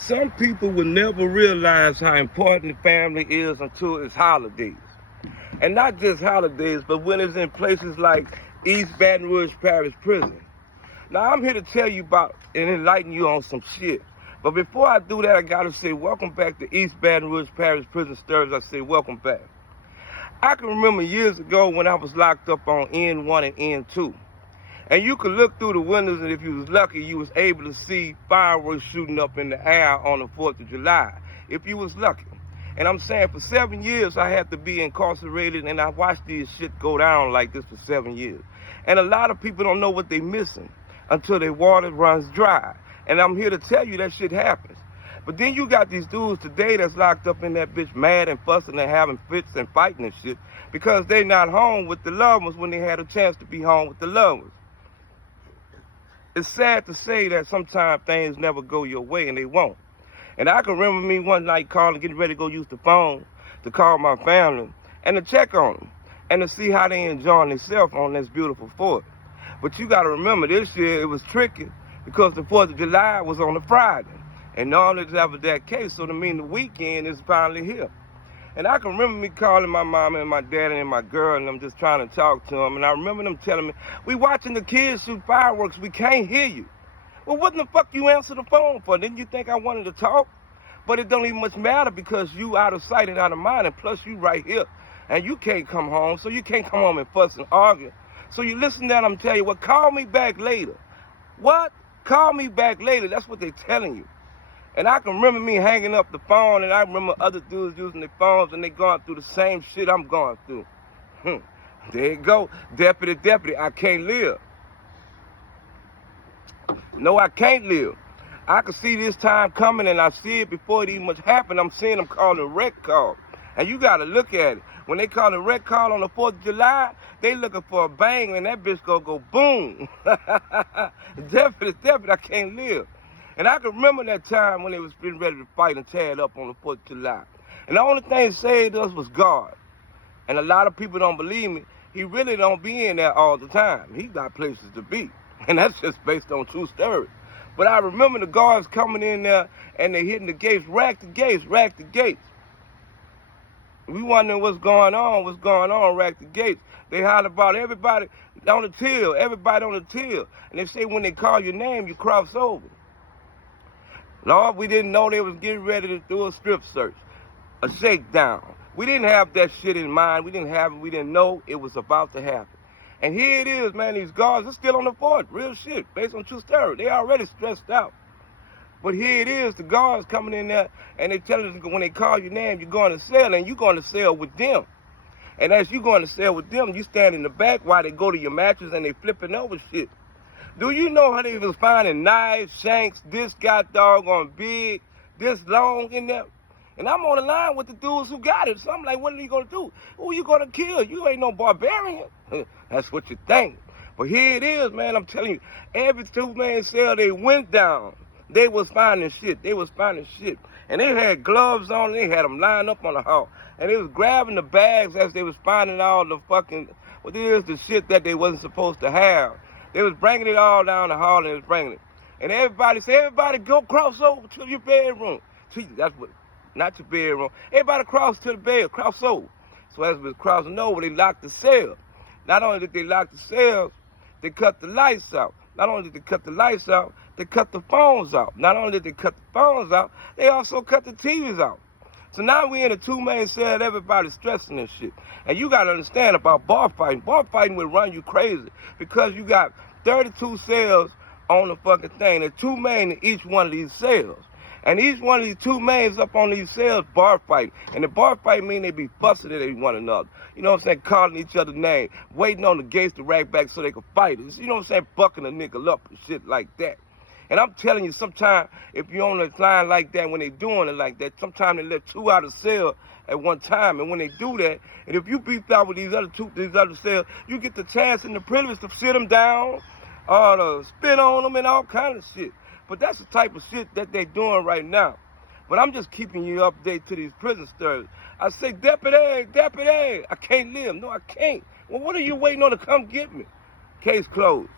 Some people will never realize how important family is until it's holidays. And not just holidays, but when it's in places like East Baton Rouge Parish Prison. Now, I'm here to tell you about and enlighten you on some shit. But before I do that, I gotta say welcome back to East Baton Rouge Parish Prison Stirs. I say welcome back. I can remember years ago when I was locked up on N1 and N2. And you could look through the windows, and if you was lucky, you was able to see fireworks shooting up in the air on the 4th of July, if you was lucky. And I'm saying for 7 years, I had to be incarcerated, and I watched this shit go down like this for 7 years. And a lot of people don't know what they missing until their water runs dry. And I'm here to tell you that shit happens. But then you got these dudes today that's locked up in that bitch mad and fussing and having fits and fighting and shit because they not home with the loved ones when they had a chance to be home with the loved ones. It's sad to say that sometimes things never go your way, and they won't. And I can remember me one night calling, getting ready to go use the phone to call my family and to check on them and to see how they enjoying themselves on this beautiful 4th. But you got to remember, this year it was tricky because the 4th of July was on a Friday. And normally it's ever that case, so to mean the weekend is finally here. And I can remember me calling my mama and my daddy and my girl, and I'm just trying to talk to them. And I remember them telling me, we watching the kids shoot fireworks, we can't hear you. Well, what in the fuck you answer the phone for? Didn't you think I wanted to talk? But it don't even much matter because you out of sight and out of mind, and plus you right here. And you can't come home, so you can't come home and fuss and argue. So you listen to that, I'm telling you, well, call me back later. What? Call me back later, that's what they're telling you. And I can remember me hanging up the phone, and I remember other dudes using their phones, and they going through the same shit I'm going through. There you go. Deputy, I can't live. No, I can't live. I can see this time coming, and I see it before it even much happened. I'm seeing them calling a wreck call. And you got to look at it. When they call a wreck call on the 4th of July, they looking for a bang, and that bitch gonna go boom. Deputy, I can't live. And I can remember that time when they was getting ready to fight and tear it up on the 4th of July. And the only thing that saved us was God. And a lot of people don't believe me. He really don't be in there all the time. He got places to be. And that's just based on true story. But I remember the guards coming in there and they hitting the gates, rack the gates. We wondering what's going on, rack the gates. They holler about everybody on the till. And they say when they call your name, you cross over. Lord, we didn't know they was getting ready to do a strip search, a shakedown. We didn't have that shit in mind. We didn't know it was about to happen. And here it is, man, these guards are still on the fort, real shit, based on true story. They already stressed out. But here it is, the guards coming in there, and they tell us when they call your name, you're going to cell, and you're going to cell with them. And as you're going to cell with them, you stand in the back while they go to your mattress and they flipping over shit. Do you know how they was finding knives, shanks, this got doggone big, this long in there? And I'm on the line with the dudes who got it. So I'm like, what are you going to do? Who you going to kill? You ain't no barbarian. That's what you think. But here it is, man. I'm telling you, every two-man cell they went down, they was finding shit. And they had gloves on. They had them lined up on the hall. And they was grabbing the bags as they was finding all the fucking, the shit that they wasn't supposed to have. They was bringing it all down the hall and they was bringing it. And everybody said, everybody go cross over to your bedroom. That's what, not your bedroom. Everybody cross to the bed, cross over. So as we was crossing over, they locked the cell. Not only did they lock the cells, they cut the lights out. Not only did they cut the lights out, they cut the phones out. Not only did they cut the phones out, they also cut the TVs out. So now we in a two-man cell, everybody's stressing this shit. And you got to understand about bar fighting. Bar fighting will run you crazy because you got 32 cells on the fucking thing. There's two men in each one of these cells. And each one of these two mans up on these cells bar fight. And the bar fight mean they be fussing at one another. You know what I'm saying? Calling each other names. Waiting on the gates to rack back so they can fight. You know what I'm saying? Bucking a nigga up and shit like that. And I'm telling you, sometimes if you're on the line like that, when they doing it like that, sometimes they let two out of cell at one time. And when they do that, and if you beefed out with these other cells, you get the chance and the privilege to sit them down or to spit on them and all kind of shit. But that's the type of shit that they doing right now. But I'm just keeping you updated to these prison stories. I say, deputy, I can't live. No, I can't. Well, what are you waiting on to come get me? Case closed.